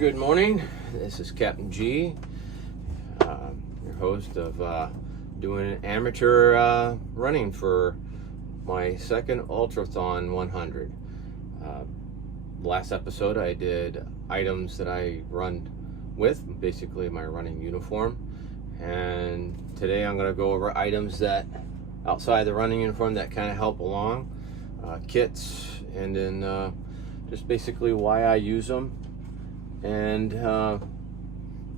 Good morning. This is Captain G, your host of doing amateur running for my second Ultrathon 100. Last episode I did items that I run with, basically my running uniform, and today I'm going to go over items that outside the running uniform that kind of help along, kits, and then just basically why I use them, and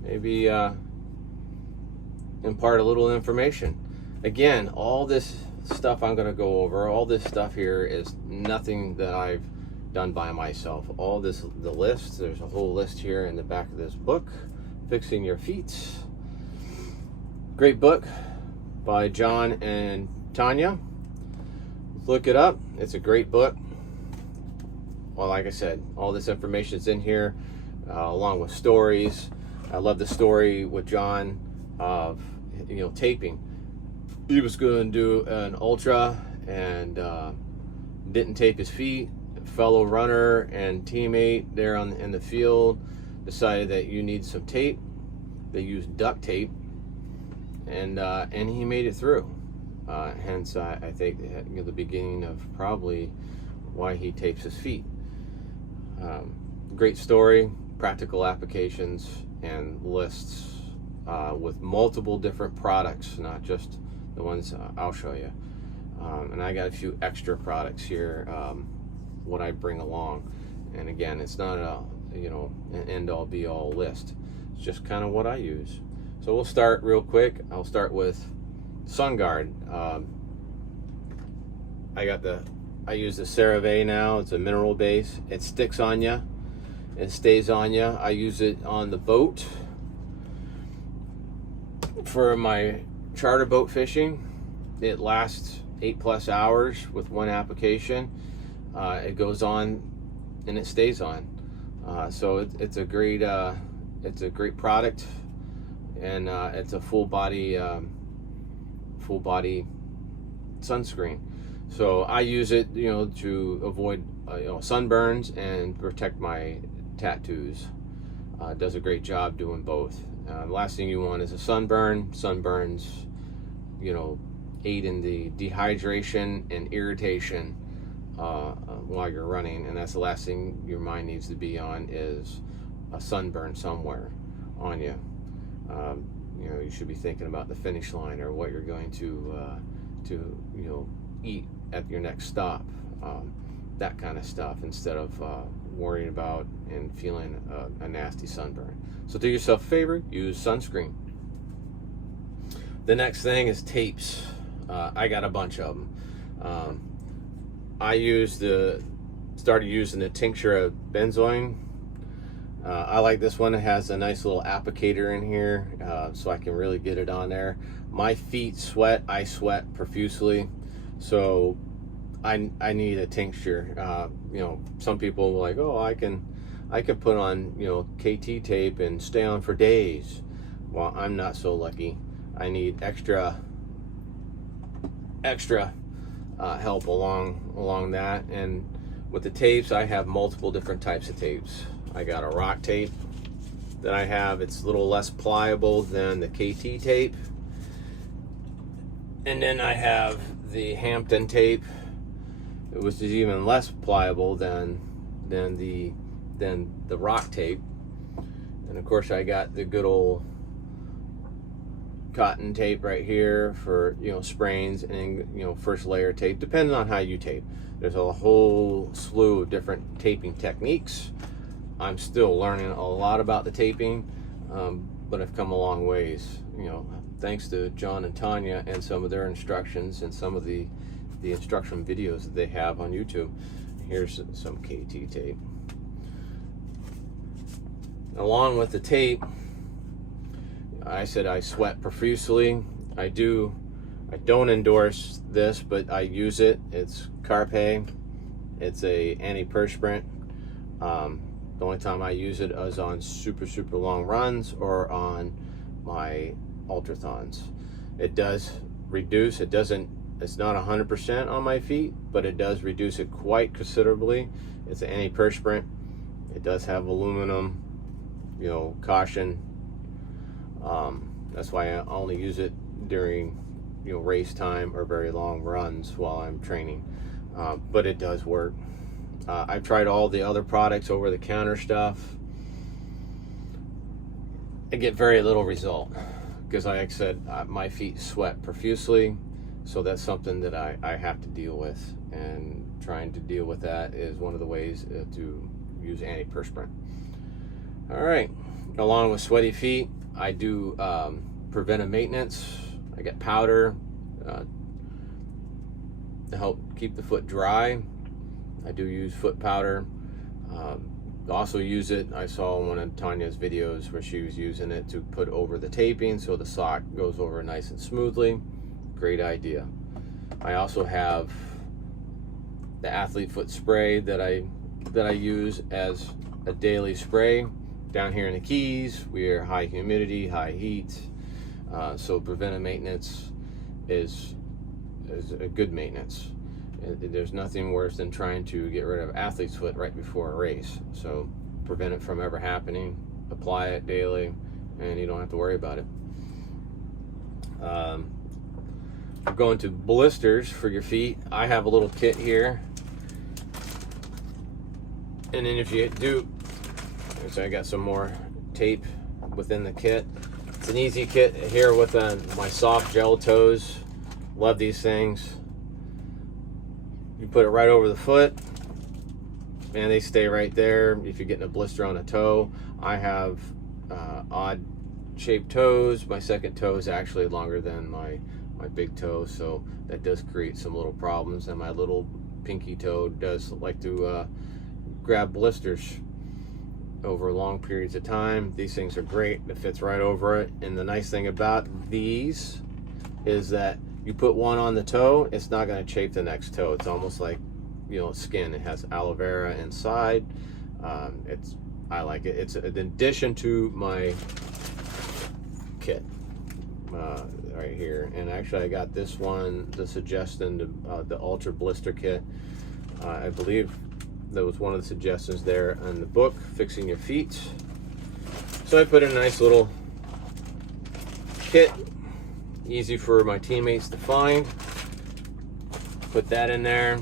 maybe impart a little information. Again, all this stuff I'm going to go over, all this stuff here is nothing that I've done by myself. All this, the list, there's a whole list here in the back of this book, Fixing Your Feet. Great book by John and Tanya. Look it up. It's a great book. Well, like I said, all this information is in here, along with stories. I love the story with John of, taping. He was going to do an ultra and didn't tape his feet. A fellow runner and teammate there in the field decided that you need some tape. They used duct tape, and he made it through. Hence, I think the beginning of probably why he tapes his feet. Great story, practical applications, and lists with multiple different products, not just the ones I'll show you. And I got a few extra products here, what I bring along. And again, it's not an end-all be-all list. It's just kind of what I use. So we'll start real quick. I'll start with SunGuard. I use the CeraVe now. It's a mineral base. It sticks on you. It stays on you. I use it on the boat for my charter boat fishing. It lasts 8+ hours with one application. It goes on and it stays on. So it's a great product, and it's a full body sunscreen. So I use it, to avoid sunburns and protect my tattoos. Does a great job doing both. Last thing you want is a sunburn. Sunburns, aid in the dehydration and irritation while you're running, and that's the last thing your mind needs to be on, is a sunburn somewhere on you. You should be thinking about the finish line or what you're going to eat at your next stop, that kind of stuff, instead of worrying about and feeling a nasty sunburn. So do yourself a favor, use sunscreen. The next thing is tapes. I got a bunch of them. I started using the tincture of benzoin. I like this one. It has a nice little applicator in here, so I can really get it on there. My feet sweat. I sweat profusely, so I need a tincture. Some people are like, oh, I can put on KT tape and stay on for days. Well, I'm not so lucky. I need extra help along that. And with the tapes, I have multiple different types of tapes. I got a rock tape that I have. It's a little less pliable than the KT tape. And then I have the Hampton tape, which is even less pliable than the rock tape. And of course, I got the good old cotton tape right here for sprains, and first layer tape, depending on how you tape. There's a whole slew of different taping techniques. I'm still learning a lot about the taping, but I've come a long ways, thanks to John and Tanya and some of their instructions and some of the instruction videos that they have on YouTube. Here's some KT tape. Along with the tape, I said I sweat profusely. I don't endorse this, but I use it. It's Carpe. It's a antiperspirant. The only time I use it is on super long runs or on my ultrathons. It does reduce. It's not 100% on my feet, but it does reduce it quite considerably. It's an antiperspirant. It does have aluminum caution. That's why I only use it during race time or very long runs while I'm training, but it does work. I've tried all the other products, over the counter stuff. I get very little result because, like I said, my feet sweat profusely, so that's something that I have to deal with, and trying to deal with that is one of the ways to use antiperspirant. All right, along with sweaty feet, I do preventive maintenance. I get powder to help keep the foot dry. I do use foot powder. Also use it, I saw one of Tanya's videos where she was using it to put over the taping so the sock goes over nice and smoothly. Great idea. I also have the athlete foot spray that I use as a daily spray. Down here in the Keys, we are high humidity, high heat, so preventive maintenance is a good maintenance. There's nothing worse than trying to get rid of athlete's foot right before a race. So prevent it from ever happening. Apply it daily, and you don't have to worry about it. We're going to blisters for your feet. I have a little kit here, and then if you do, so I got some more tape within the kit. It's an easy kit here with my soft gel toes. Love these things. You put it right over the foot, and they stay right there. If you're getting a blister on a toe, I have odd shaped toes. My second toe is actually longer than my big toe, so that does create some little problems, and my little pinky toe does like to grab blisters over long periods of time. These things are great. It fits right over it, and the nice thing about these is that you put one on the toe, it's not going to chafe the next toe. It's almost like skin. It has aloe vera inside. I like it. It's an addition to my kit right here. And actually, I got this one, the suggestion, the Ultra Blister Kit. I believe that was one of the suggestions there in the book, Fixing Your Feet. So I put in a nice little kit, easy for my teammates to find. Put that in there.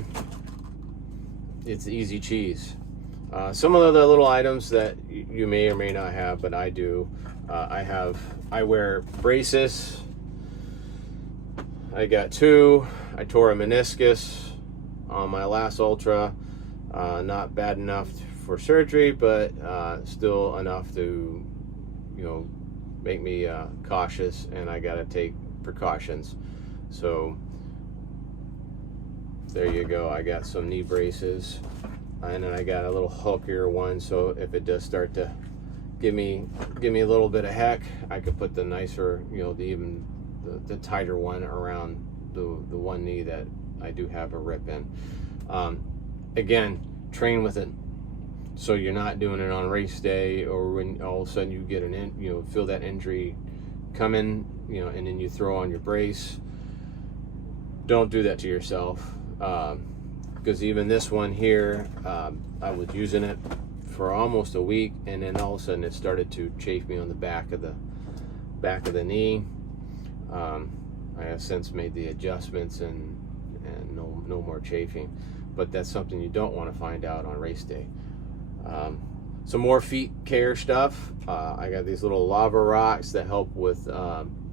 It's easy cheese. Some of the little items that you may or may not have, but I do. I wear braces. I got 2. I tore a meniscus on my last Ultra. Not bad enough for surgery, but still enough to, make me cautious, and I gotta take precautions. So there you go. I got some knee braces, and then I got a little hookier one, so if it does start to give me a little bit of heck, I could put the nicer, the tighter one around the one knee that I do have a rip in. Again, train with it, so you're not doing it on race day, or when all of a sudden you get feel that injury coming, and then you throw on your brace. Don't do that to yourself, because even this one here, I was using it for almost a week, and then all of a sudden it started to chafe me on the back of the knee. I have since made the adjustments, and no more chafing, but that's something you don't want to find out on race day. Some more feet care stuff. I got these little lava rocks that help with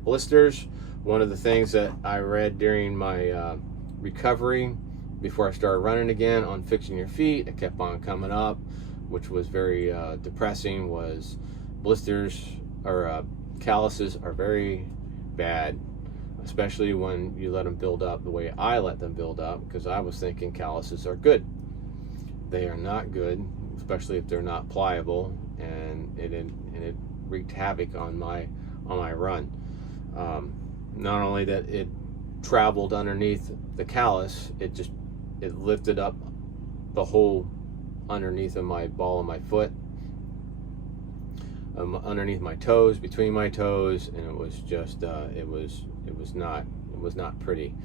blisters. One of the things that I read during my recovery before I started running again on Fixing Your Feet, it kept on coming up, which was very depressing, was blisters or calluses are very bad, especially when you let them build up the way I let them build up, because I was thinking calluses are good. They are not good, especially if they're not pliable, and it wreaked havoc on my run. Not only that it traveled underneath the callus, it lifted up the whole underneath of my ball of my foot, underneath my toes, between my toes, and it was just it was not pretty.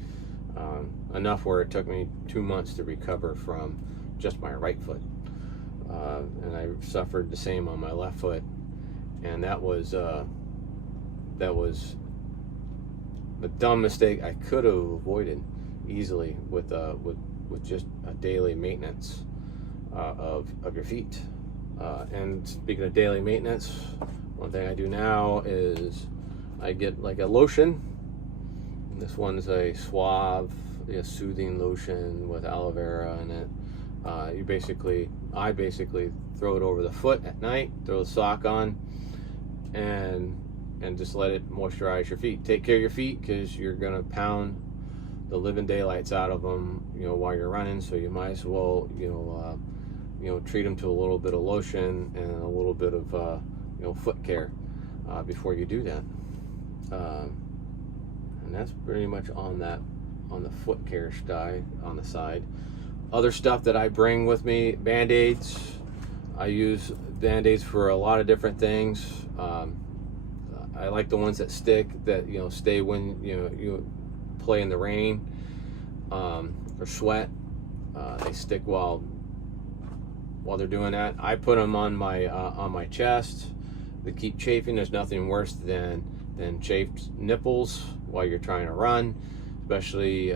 Enough where it took me 2 months to recover from just my right foot, and I suffered the same on my left foot. and that was a dumb mistake I could have avoided easily with just a daily maintenance of your feet. And speaking of daily maintenance, one thing I do now is I get like a lotion. This one's a Suave, a soothing lotion with aloe vera in it. I basically throw it over the foot at night, throw the sock on, and just let it moisturize your feet. Take care of your feet, because you're gonna pound the living daylights out of them, while you're running. So you might as well, treat them to a little bit of lotion and a little bit of, foot care before you do that. And that's pretty much on the foot care side, on the side. Other stuff that I bring with me: Band-Aids. I use Band-Aids for a lot of different things. I like the ones that stick, that stay when you play in the rain or sweat. They stick while they're doing that. I put them on my chest. They keep chafing. There's nothing worse than chafed nipples while you're trying to run, especially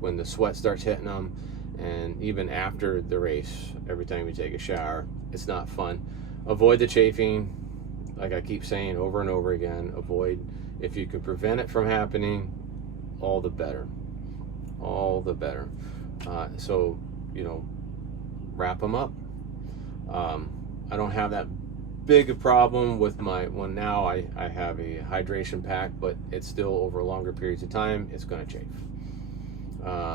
when the sweat starts hitting them, and even after the race. Every time you take a shower, it's not fun. Avoid the chafing. Like I keep saying over and over again, avoid. If you can prevent it from happening, all the better. All the better. So, wrap them up. I don't have that big a problem with my one now. I have a hydration pack, but it's still over longer periods of time, it's going to chafe.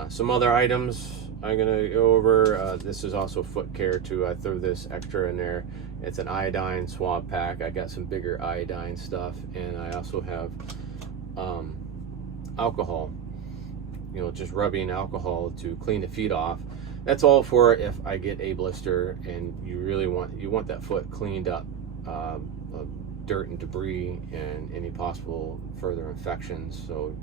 Some other items I'm going to go over. This is also foot care too. I threw this extra in there. It's an iodine swab pack. I got some bigger iodine stuff, and I also have alcohol, just rubbing alcohol to clean the feet off. That's all for if I get a blister and you really want that foot cleaned up of dirt and debris and any possible further infections. So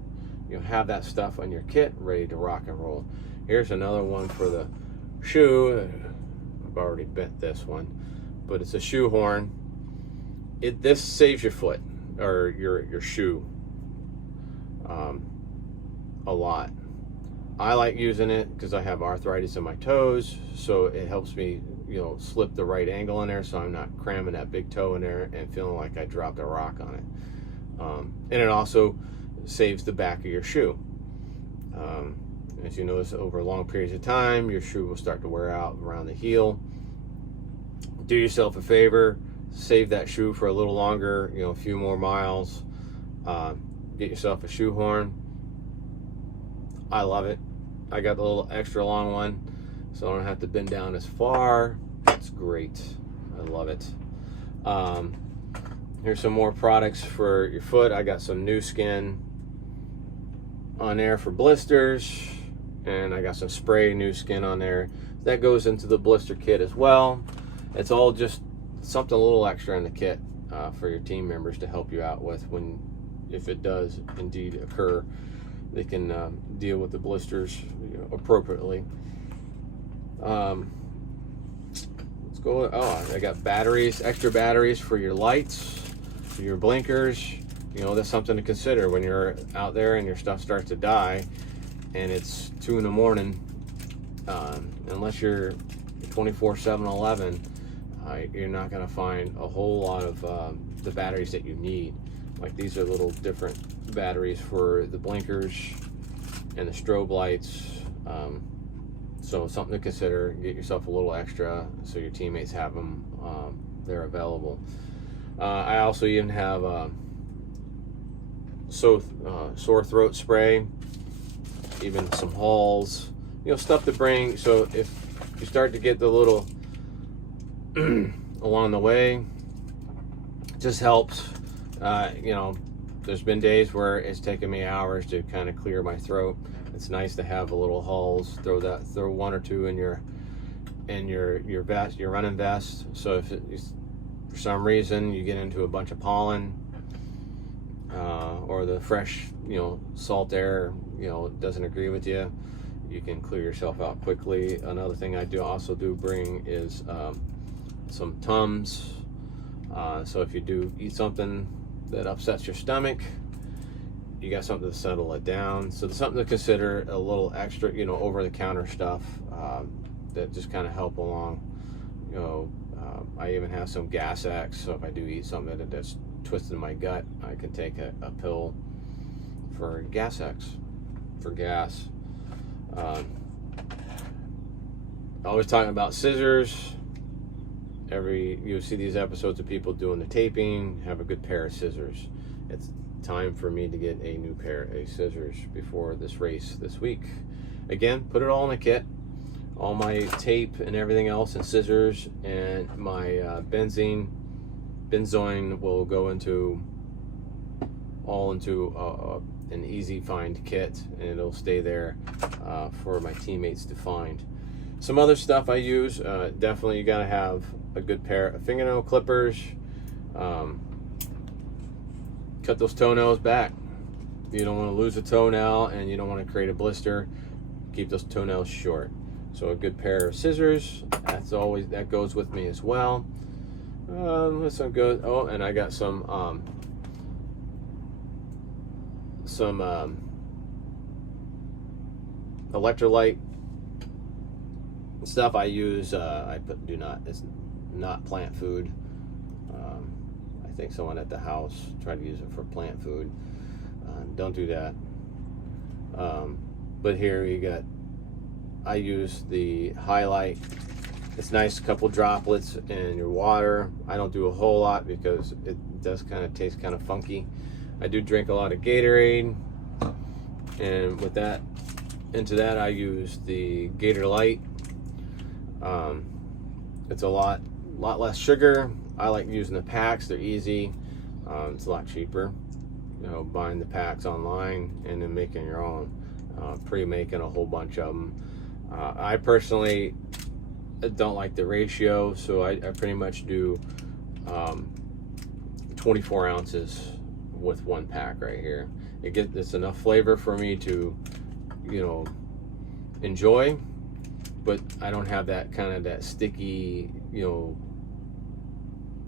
have that stuff on your kit ready to rock and roll. Here's another one for the shoe. I've already bent this one, but it's a shoe horn. This saves your foot or your shoe a lot. I like using it because I have arthritis in my toes, so it helps me, slip the right angle in there, so I'm not cramming that big toe in there and feeling like I dropped a rock on it. And it also saves the back of your shoe. As you notice, over long periods of time, your shoe will start to wear out around the heel. Do yourself a favor, save that shoe for a little longer, a few more miles. Get yourself a shoe horn. I love it. I got the little extra long one, so I don't have to bend down as far. It's great. I love it. Here's some more products for your foot. I got some new skin on there for blisters, and I got some spray new skin on there. That goes into the blister kit as well. It's all just something a little extra in the kit for your team members to help you out with if it does indeed occur. They can deal with the blisters appropriately. Let's go. I got batteries, extra batteries for your lights, for your blinkers. That's something to consider when you're out there and your stuff starts to die and it's 2 in the morning. Unless you're 24/7 11, you're not going to find a whole lot of the batteries that you need. Like, these are little different batteries for the blinkers and the strobe lights. So something to consider. Get yourself a little extra so your teammates have them. They're available. I also even have sore throat spray, even some Halls, stuff to bring. So if you start to get the little along the way, it just helps. There's been days where it's taken me hours to kind of clear my throat. It's nice to have a little Halls. Throw 1 or 2 in your vest, your running vest. So if for some reason you get into a bunch of pollen or the fresh, salt air, doesn't agree with you, you can clear yourself out quickly. Another thing I also do bring is some Tums So if you do eat something that upsets your stomach, you got something to settle it down. So there's something to consider, a little extra, over-the-counter stuff that just kind of help along. I even have some Gas-X, so if I do eat something that's twisted my gut, I can take a pill for Gas-X, for gas. Always talking about scissors. You see these episodes of people doing the taping, have a good pair of scissors. It's time for me to get a new pair of scissors before this race this week. Again, put it all in a kit. All my tape and everything else, and scissors, and my benzoin will go into an easy find kit, and it'll stay there for my teammates to find. Some other stuff I use, definitely you gotta have a good pair of fingernail clippers. Cut those toenails back. You don't want to lose a toenail, and you don't want to create a blister. Keep those toenails short. So a good pair of scissors, that goes with me as well. Some good. Oh, and I got some electrolyte stuff I use. It's not plant food. I think someone at the house tried to use it for plant food. Don't do that. But here I use the Highlight. It's nice, a couple droplets in your water. I don't do a whole lot because it does kind of taste kind of funky. I do drink a lot of Gatorade, and into that I use the Gator Light. It's a lot less sugar. I like using the packs. They're easy. It's a lot cheaper, buying the packs online and then making your own, pre-making a whole bunch of them. I personally don't like the ratio, so I pretty much do 24 ounces with one pack right here. It's enough flavor for me to enjoy, but I don't have that sticky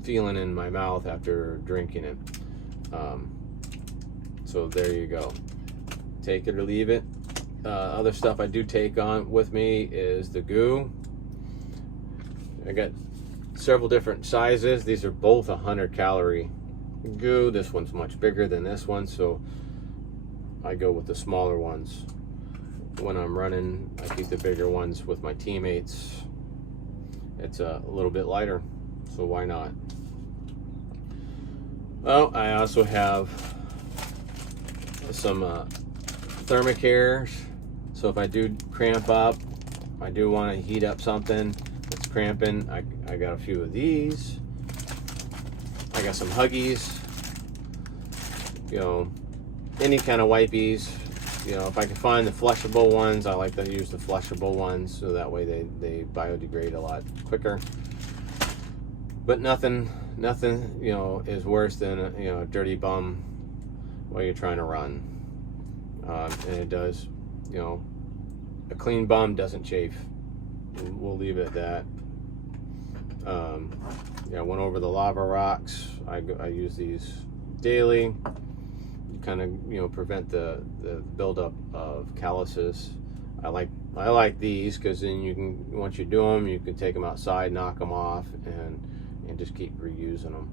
feeling in my mouth after drinking it. So there you go, take it or leave it. Other stuff I do take on with me is the goo. I got several different sizes. These are both 100-calorie goo. This one's much bigger than this one, so I go with the smaller ones. When I'm running, I keep the bigger ones with my teammates. It's a little bit lighter, so why not? Well, I also have some Thermacares. So if I do cramp up, I do want to heat up something that's cramping, I got a few of these. I got some Huggies, any kind of wipies. If I can find the flushable ones, I like to use the flushable ones, so that way they biodegrade a lot quicker. But nothing is worse than a dirty bum while you're trying to run. And it does, a clean bum doesn't chafe. We'll leave it at that. I went over the lava rocks. I use these daily. Kind of prevent the buildup of calluses. I like these because then once you do them, you can take them outside, knock them off, and just keep reusing them.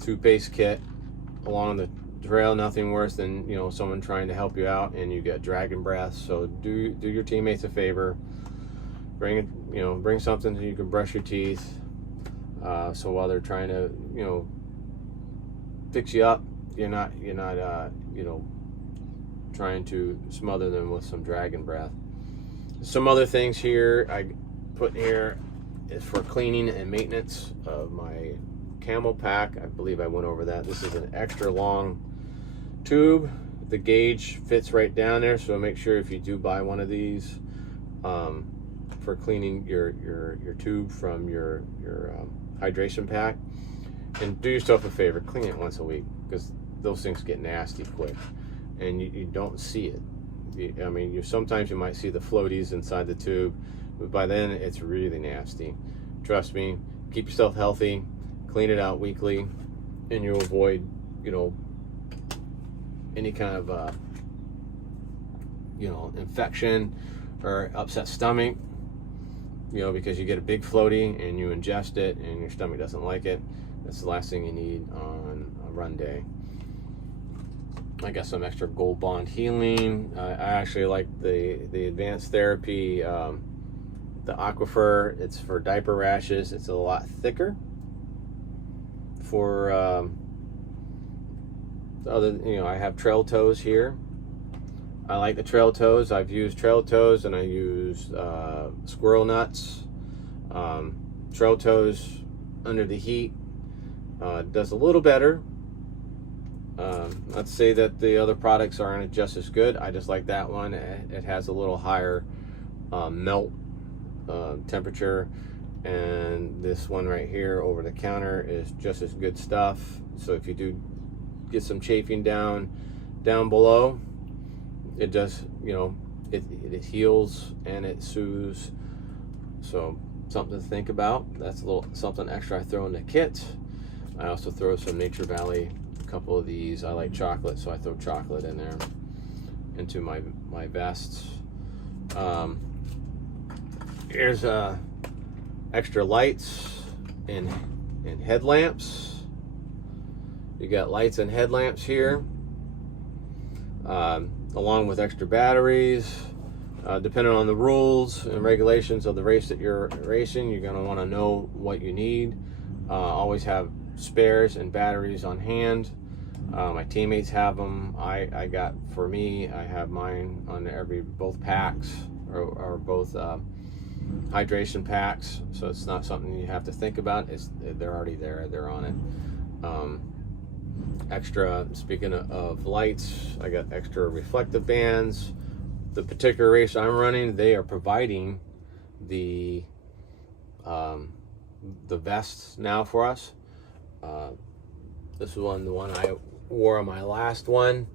Toothpaste kit along the trail, nothing worse than someone trying to help you out and you get dragon breath. So do your teammates a favor, bring something so you can brush your teeth, so while they're trying to fix you up, you're not trying to smother them with some dragon breath. Some other things here I put here is for cleaning and maintenance of my Camel pack. I believe I went over that. This is an extra long tube. The gauge fits right down there, so make sure if you do buy one of these for cleaning your tube from your hydration pack, and do yourself a favor, clean it once a week, because those things get nasty quick and you don't see it. Sometimes you might see the floaties inside the tube, but by then it's really nasty. Trust me, keep yourself healthy, clean it out weekly, and you'll avoid, any kind of, infection or upset stomach, because you get a big floaty and you ingest it and your stomach doesn't like it. That's the last thing you need on a run day. I got some extra Gold Bond healing. I actually like the advanced therapy, the Aquifer. It's for diaper rashes. It's a lot thicker. For I have Trail Toes here. I like the Trail Toes. I've used Trail Toes and I use Squirrel Nuts. Trail Toes under the heat does a little better. Not to say that the other products aren't just as good. I just like that one. It has a little higher melt temperature, and this one right here over the counter is just as good stuff. So if you do get some chafing down below, it does, it heals and it soothes. So something to think about. That's a little something extra I throw in the kit. I also throw some Nature Valley, a couple of these. I like chocolate, so I throw chocolate in there into my vests. Here's extra lights and headlamps. You got lights and headlamps here, along with extra batteries. Depending on the rules and regulations of the race that you're racing, you're going to want to know what you need. Always have spares and batteries on hand. My teammates have them. I have mine on both packs or both hydration packs, so it's not something you have to think about. They're already there. They're on it. Extra, speaking of lights, I got extra reflective bands. The particular race I'm running, they are providing the vests now for us. This is the one I wore on my last one.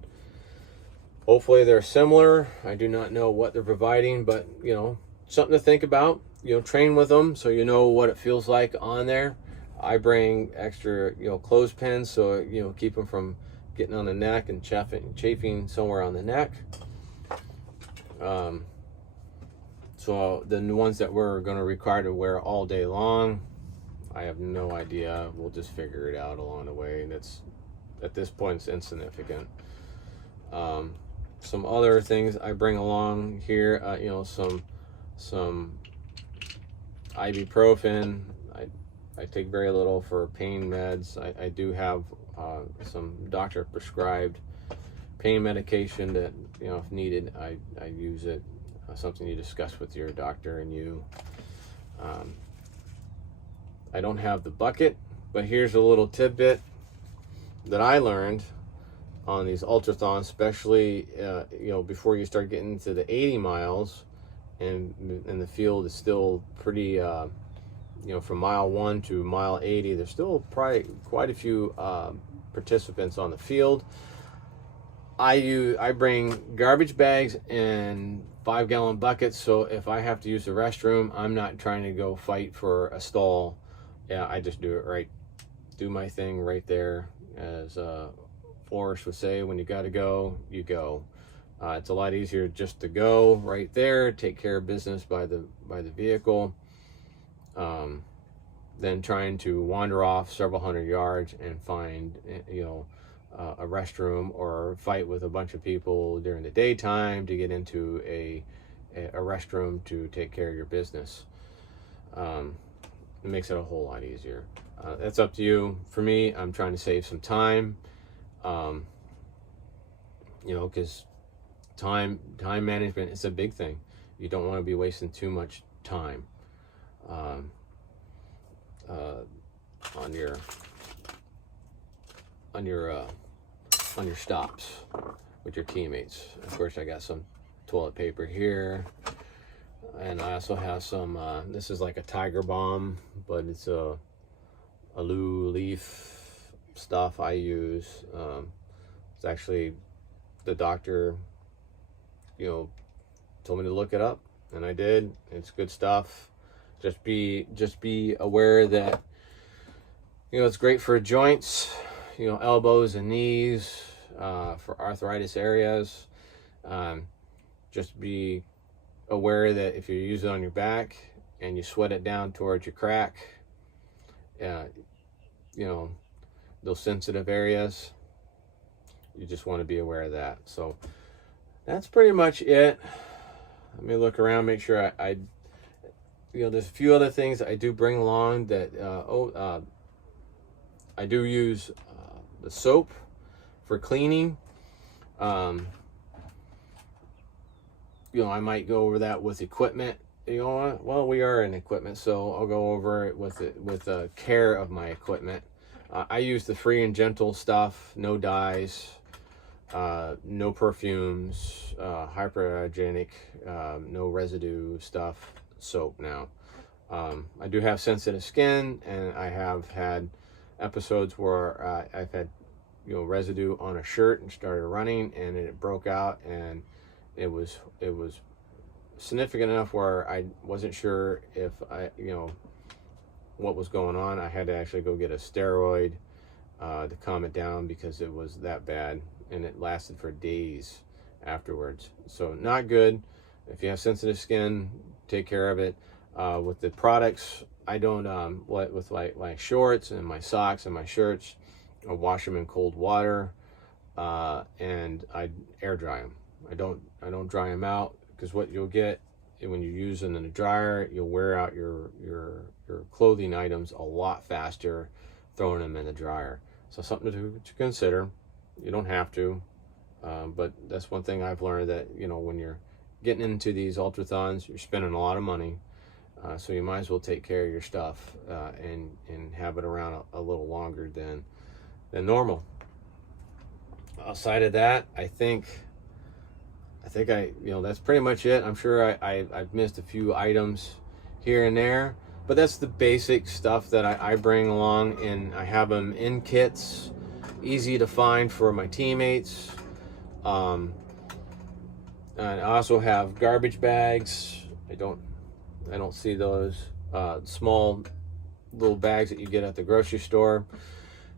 Hopefully they're similar. I do not know what they're providing, but something to think about. Train with them so you know what it feels like on there. I bring extra clothespins, so keep them from getting on the neck and chafing somewhere on the neck. So the ones that we're going to require to wear all day long, I have no idea. We'll just figure it out along the way, and at this point it's insignificant. Some other things I bring along here, some ibuprofen. I take very little for pain meds. I do have some doctor prescribed pain medication that if needed I use it. Something you discuss with your doctor and you. I don't have the bucket, but here's a little tidbit that I learned on these ultrathons, especially before you start getting into the 80 miles and the field is still pretty from mile 1 to mile 80, there's still probably quite a few participants on the field. I bring garbage bags and 5-gallon buckets, so if I have to use the restroom, I'm not trying to go fight for a stall. I just do my thing right there. As Forrest would say, when you gotta go, you go. It's a lot easier just to go right there, take care of business by the vehicle, than trying to wander off several hundred yards and find a restroom or fight with a bunch of people during the daytime to get into a restroom to take care of your business. It makes it a whole lot easier. That's up to you. For me, I'm trying to save some time, because time management is a big thing. You don't want to be wasting too much time on your stops with your teammates. Of course, I got some toilet paper here, and I also have some. This is like a Tiger Balm, but it's a aloe leaf stuff I use. It's actually the doctor, told me to look it up, and I did. It's good stuff. Just be aware that, you know, it's great for joints, you know, elbows and knees, for arthritis areas. Just be aware that if you use it on your back and you sweat it down towards your crack, you know, those sensitive areas, you just want to be aware of that. So that's pretty much it. Let me look around, make sure I you know, there's a few other things I do bring along that, I do use the soap for cleaning. You know, I might go over that with equipment. You know, well, we are in equipment, so I'll go over it with care of my equipment. I use the Free and Gentle stuff, no dyes, no perfumes, hyperallergenic, no residue stuff soap now. I do have sensitive skin, and I have had episodes where I've had, you know, residue on a shirt and started running, and it broke out, and it was significant enough where I wasn't sure if you know, what was going on. I had to actually go get a steroid to calm it down, because it was that bad, and it lasted for days afterwards. So not good. If you have sensitive skin, take care of it. With the products, I don't, with my shorts and my socks and my shirts, I wash them in cold water, and I air dry them. I don't dry them out, because what you'll get when you use them in the dryer, you'll wear out your clothing items a lot faster throwing them in the dryer. So something to consider. You don't have to, but that's one thing I've learned, that, you know, when you're getting into these ultrathons, you're spending a lot of money. So you might as well take care of your stuff, and have it around a little longer than normal. Outside of that, I think you know, that's pretty much it. I'm sure I've missed a few items here and there, but that's the basic stuff that I bring along, and I have them in kits, easy to find for my teammates. And I also have garbage bags. I don't see those small little bags that you get at the grocery store.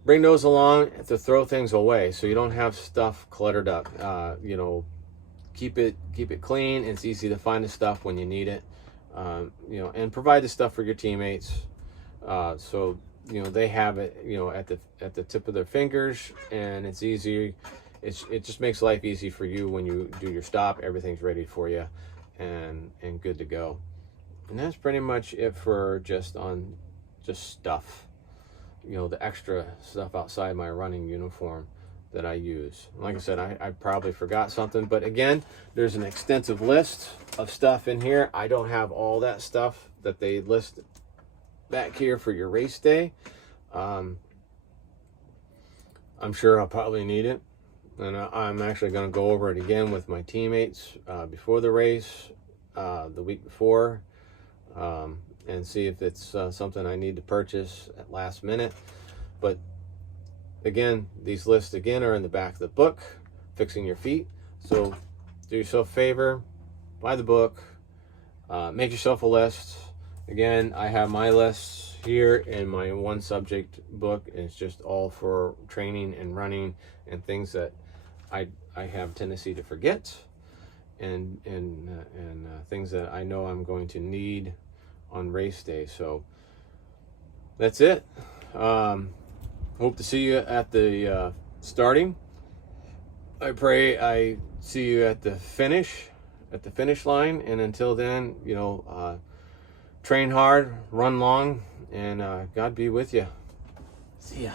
Bring those along to throw things away, so you don't have stuff cluttered up. You know, keep it clean, and it's easy to find the stuff when you need it. You know, and provide the stuff for your teammates, so, you know, they have it, you know, at the tip of their fingers, and it's easy. It just makes life easy for you when you do your stop. Everything's ready for you, and good to go. And that's pretty much it for just stuff, you know, the extra stuff outside my running uniform that I use. Like I said, I probably forgot something, but again, there's an extensive list of stuff in here. I don't have all that stuff that they list back here for your race day. I'm sure I'll probably need it, and I'm actually going to go over it again with my teammates before the race, the week before, and see if it's something I need to purchase at last minute. But again, these lists again are in the back of the book, Fixing Your Feet. So do yourself a favor, buy the book, make yourself a list. Again, I have my lists here in my one subject book, and it's just all for training and running and things that I have tendency to forget, and things that I know I'm going to need on race day. So that's it. Hope to see you at the starting. I pray I see you at the finish line. And until then, you know, train hard, run long, and God be with you. See ya.